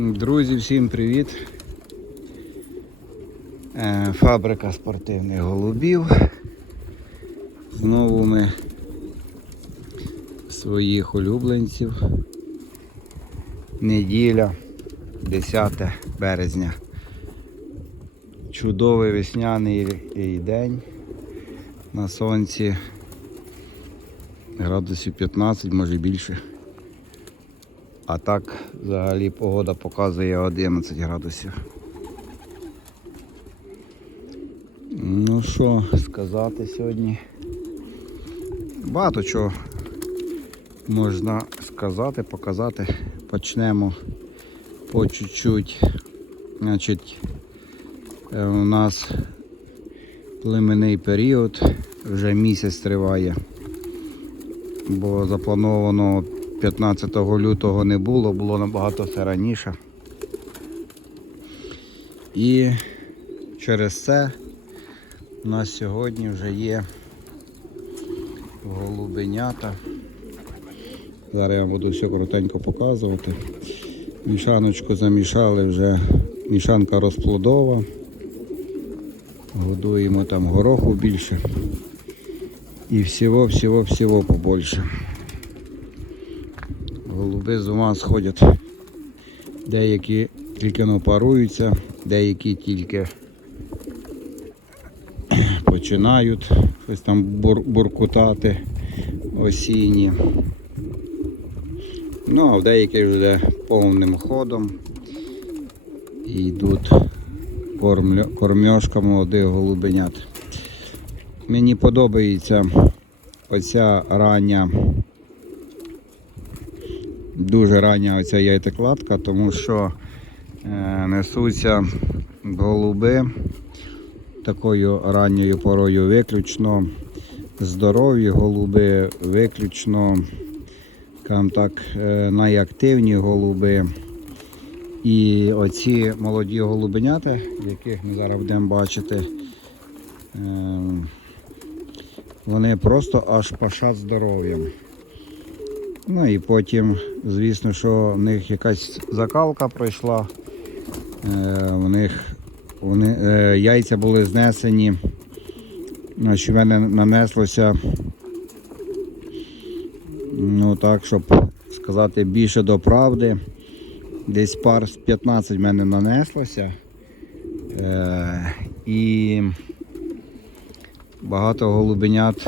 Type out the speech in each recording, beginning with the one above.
Друзі, всім привіт! Е, Фабрика спортивних голубів. Знову ми своїх улюбленців. Неділя, 10 березня. Чудовий весняний день. На сонці градусів 15, може більше. А так взагалі погода показує 11 градусів. Ну що сказати сьогодні? Багато чого можна сказати, показати. Почнемо по чуть-чуть. Значить, е, у нас племенний період, вже місяць триває, бо заплановано 15 лютого не було, було набагато все раніше. І через це у нас сьогодні вже є голубенята. Зараз я вам буду все коротенько показувати. Мішаночку замішали вже, мішанка розплодова. Годуємо там гороху більше. І всього-всього-всього побольше. Голуби з ума сходять. Деякі тільки напаруються, деякі тільки починають щось там бур буркутати осінні. Ну, а в деяких вже повним ходом і йдуть кормьошка молодих голубенят. Мені подобається оця рання, дуже рання оця яйцекладка, тому що е, несуться голуби такою ранньою порою виключно здорові голуби, виключно так, е, найактивні голуби. І оці молоді голубенята, яких ми зараз будемо бачити, е, вони просто аж пашать здоров'ям. Ну і потім, звісно, що в них якась закалка пройшла, е, в них вони, е, яйця були знесені, значить в мене нанеслося, ну так, щоб сказати більше до правди. Десь пар з 15 в мене нанеслося. Е, і багато голубенят,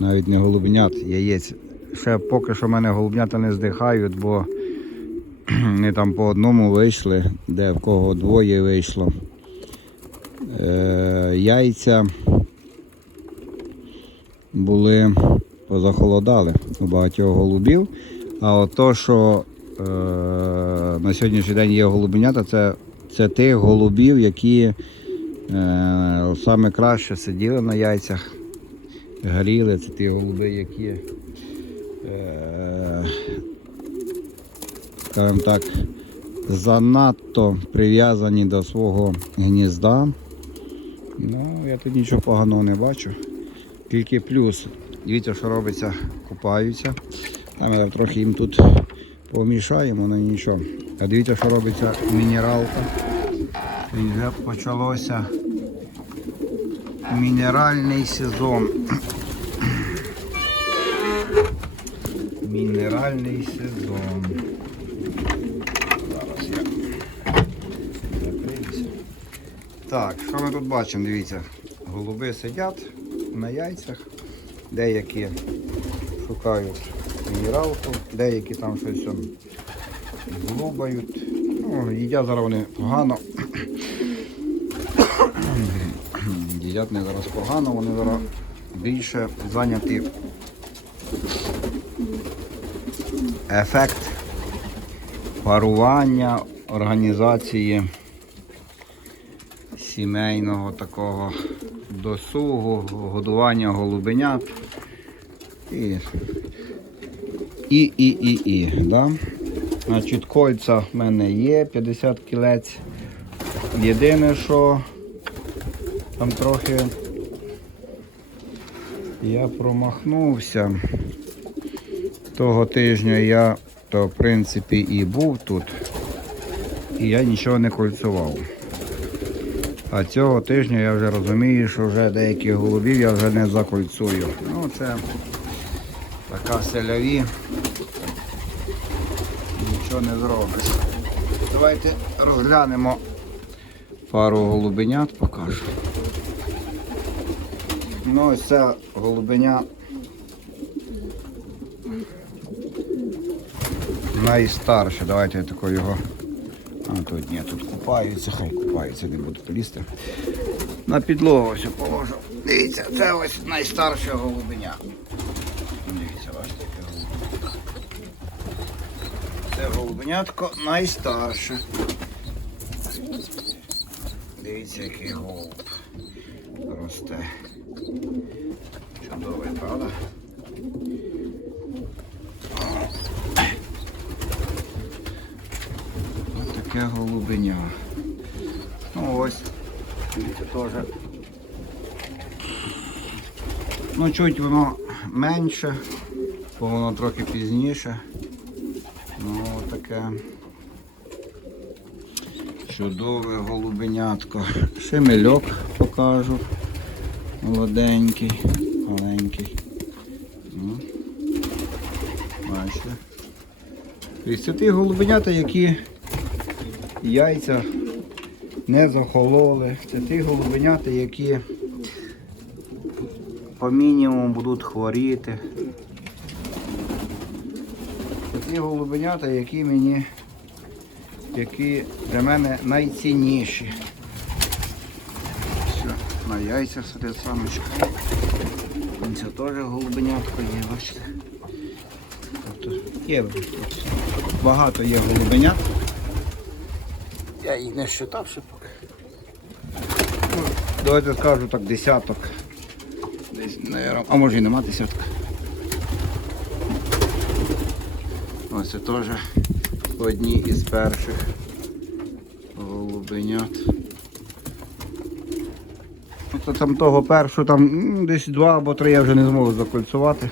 навіть не голубенят, яєць. Ще поки що в мене голубенята не здихають, бо вони там по одному вийшли, де в кого двоє вийшло. Е, яйця були позахолодали у багатьох голубів. А от то, що е, на сьогоднішній день є голубенята, це, це тих голубів, які е, саме краще сиділи на яйцях, горіли, це ті голуби, які скажімо так, занадто прив'язані до свого гнізда. Ну, я тут нічого поганого не бачу. Тільки плюс. Дивіться, що робиться, купаються. Там ми трохи їм тут помішаємо, але нічого. А дивіться, що робиться мінералка. І вже почалося мінеральний сезон. Мінеральний сезон. Зараз я закриюся. Так, що ми тут бачимо? Дивіться, голуби сидять на яйцях, деякі шукають мінералку, деякі там щось глубають. Ну, їдять зараз вони погано. їдять не зараз погано, вони зараз більше зайняті ефект парування, організації сімейного такого досугу, годування голубенят і і, і, і, і. Да? Значить, кольця в мене є 50 кілець. Єдине, що там трохи я промахнувся. Того тижня я то в принципі і був тут. і я нічого не кольцював. А цього тижня я вже розумію, що вже деякі голубів я вже не закольцую. Ну це така селяві. Нічого не зробиш. Давайте розглянемо пару голубенят, покажу. Ну ось це голубеня найстарше. Давайте я тако його. А тут ні, тут купаються, хай купаються, не буду лізти. На підлогу ось положу. Дивіться, це ось найстарше голубеня. Дивіться, бачите, яке. Це голубенятко найстарше. Дивіться, який голуб росте. Чудовий, правда? Ось таке голубеня. Ну ось, теж. Ну, чуть воно менше, бо воно трохи пізніше. Ну, таке чудове голубенятко. Шемельок покажу. Молоденький, маленький. Ну, Бачите. Це ті голубенята, які яйця не захололи. Це ті голубенята, які по мінімуму будуть хворіти. Це ті голубенята, які мені, які для мене найцінніші. Все, на яйцях сидить самочка. Це теж голубенятко є, бачите. Тобто є багато є голубенят. Я їх не считав ще поки. Давайте скажу так, десяток. Десь, наверно, а може і нема десятка. Ось це теж одні із перших голубенят. Тобто там того першого там десь два або три я вже не зможу закольцювати.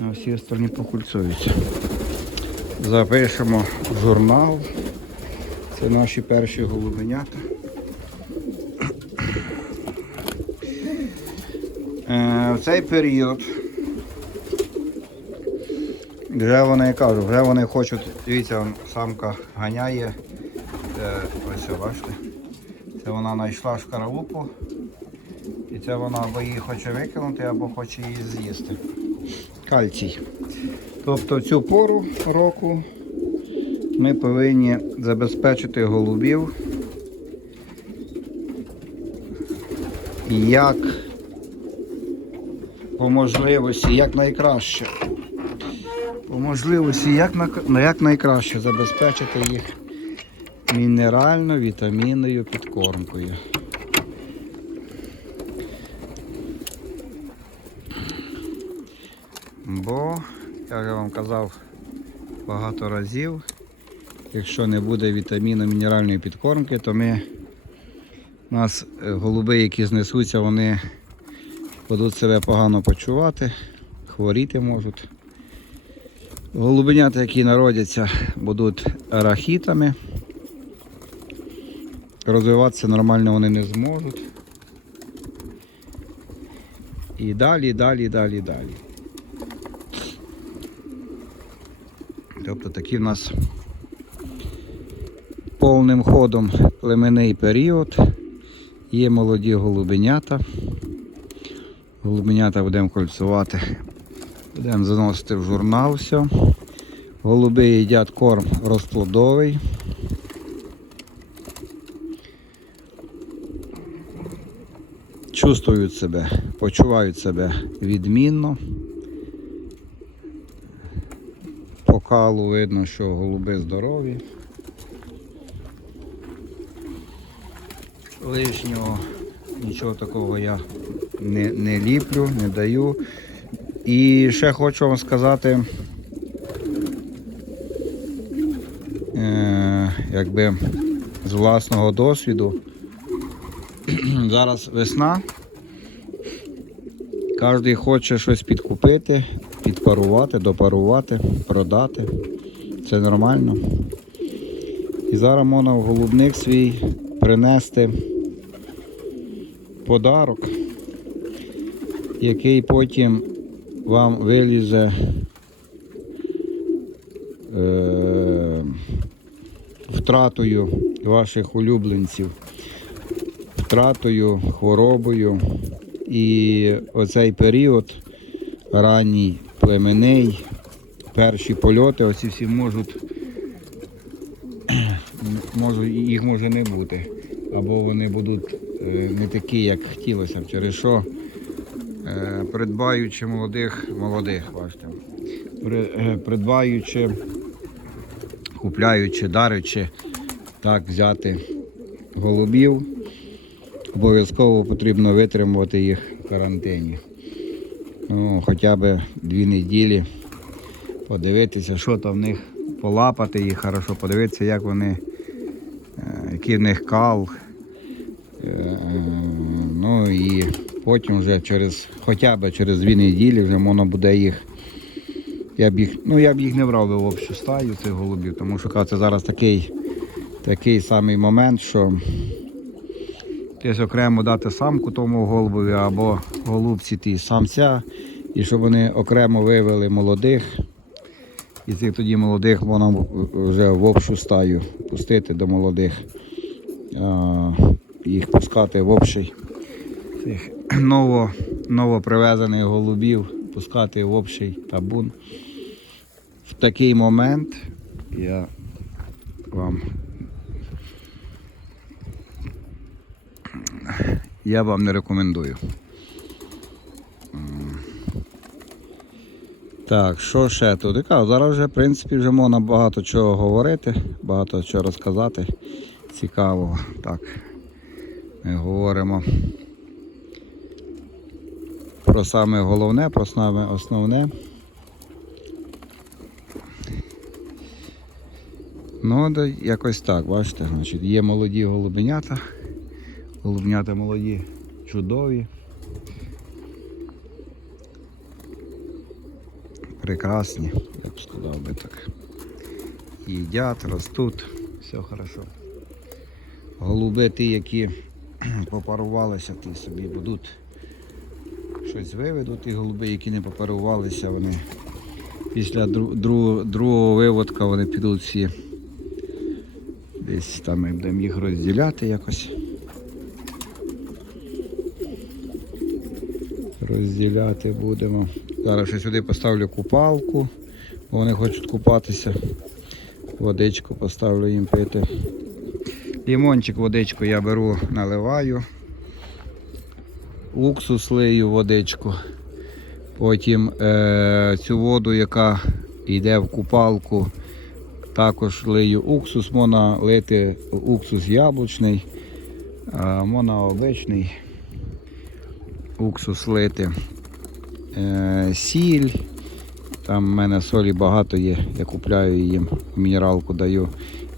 А всі остальні покульцуються. Запишемо в журнал. Це наші перші голубенята. Е, В цей період вже вони я кажу, вже вони хочуть, дивіться, самка ганяє. Це, ось це, бачите. Це вона знайшла шкаралупу. І це вона або її хоче викинути, або хоче її з'їсти. Кальцій. Тобто цю пору року ми повинні забезпечити голубів як по можливості, як найкраще. По можливості, як, на, як найкраще забезпечити їх мінерально-вітамінною підкормкою. Бо, як я вам казав багато разів, якщо не буде вітаміну мінеральної підкормки, то ми у нас е, голуби, які знесуться, вони будуть себе погано почувати, хворіти можуть. Голубенята, які народяться, будуть рахітами. Розвиватися нормально вони не зможуть. І далі, далі, далі, далі. Тобто такий в нас повним ходом племенний період. Є молоді голубенята. Голубенята будемо кольцувати. Будемо заносити в журнал все. Голуби їдять корм розплодовий. Чувствують себе, почувають себе відмінно. По калу видно, що голуби здорові. Лишнього нічого такого я не, не ліплю, не даю. І ще хочу вам сказати, е, якби з власного досвіду. Зараз весна. Кожен хоче щось підкупити, підпарувати, допарувати, продати. Це нормально. І зараз можна в голубник свій принести подарок, який потім вам вилізе е, втратою ваших улюбленців, втратою, хворобою. І оцей період ранній племенний, перші польоти, оці всі можуть, можуть їх може не бути. Або вони будуть е, не такі, як хотілося б, через що е, придбаючи молодих, молодих, бачите, е, придбаючи, купляючи, дарючи, так взяти голубів, обов'язково потрібно витримувати їх в карантині. Ну, хоча б дві неділі подивитися, що там в них, полапати їх хорошо, подивитися, як вони, е, який в них кал. Е, Ну і потім вже через, хоча б через дві неділі вже можна буде їх. Я б їх, ну я б їх не брав би в общу стаю цих голубів, тому що це зараз такий, такий самий момент, що десь окремо дати самку тому голубові або голубці тій самця, і щоб вони окремо вивели молодих. І цих тоді молодих можна вже в общу стаю пустити до молодих. А, їх пускати в общий цих ново, новопривезених голубів, пускати в общий табун. В такий момент я вам я вам не рекомендую. Так, що ще тут? Зараз вже, в принципі, вже можна багато чого говорити, багато чого розказати цікавого. Так, ми говоримо про саме головне, про саме основне. Ну, якось так, бачите, значить, є молоді голубенята. Голубнята молоді, чудові. Прекрасні, я б сказав би так. Їдять, ростуть, все хорошо. Голуби ті, які попарувалися, ті собі будуть щось виведуть. І голуби, які не попарувалися, вони після дру- дру- другого виводка вони підуть всі. Десь там ми будемо їх розділяти якось. Розділяти будемо. Зараз ще сюди поставлю купалку, бо вони хочуть купатися. Водичку поставлю їм пити. Лімончик, водичку я беру, наливаю. Уксус лию водичку. Потім е, цю воду, яка йде в купалку, також лию уксус, можна лити уксус яблучний, а можна обичний уксус лити. Е, сіль. Там в мене солі багато є, я купляю їм, мінералку даю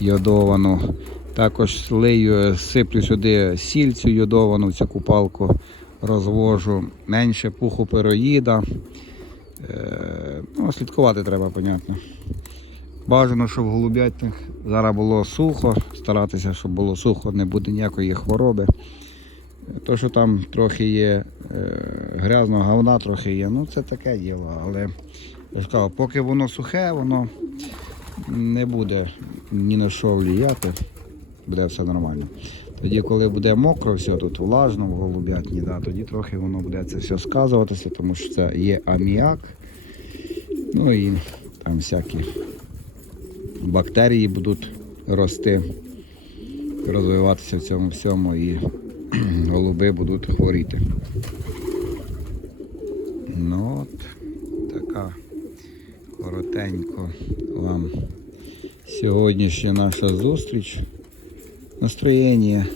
йодовану. Також лию, сиплю сюди сіль цю йодовану, цю купалку розвожу. Менше пуху пероїда. Е, ну, слідкувати треба, понятно. Бажано, щоб в голубятнях зараз було сухо, старатися, щоб було сухо, не буде ніякої хвороби. То, що там трохи є е, грязного говна, трохи є, ну це таке діло. Але я ж поки воно сухе, воно не буде ні на що вліяти, буде все нормально. Тоді, коли буде мокро, все тут влажно в голубятні, да, тоді трохи воно буде це все сказуватися, тому що це є аміак. Ну і там всякі бактерії будуть рости, розвиватися в цьому всьому і голуби будуть хворіти. Ну от, така коротенько вам сьогоднішня наша зустріч. Настроєння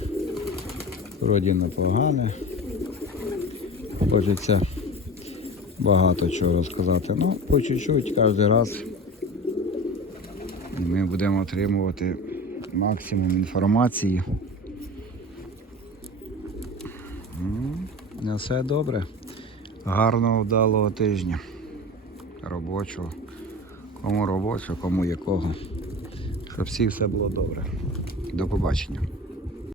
вроді непогане. Хочеться багато чого розказати. Ну, по чуть-чуть кожен раз ми будемо отримувати максимум інформації. М, На все добре. Гарного вдалого тижня. Робочого. Кому робочого, кому якого. Щоб всіх все було добре. До побачення.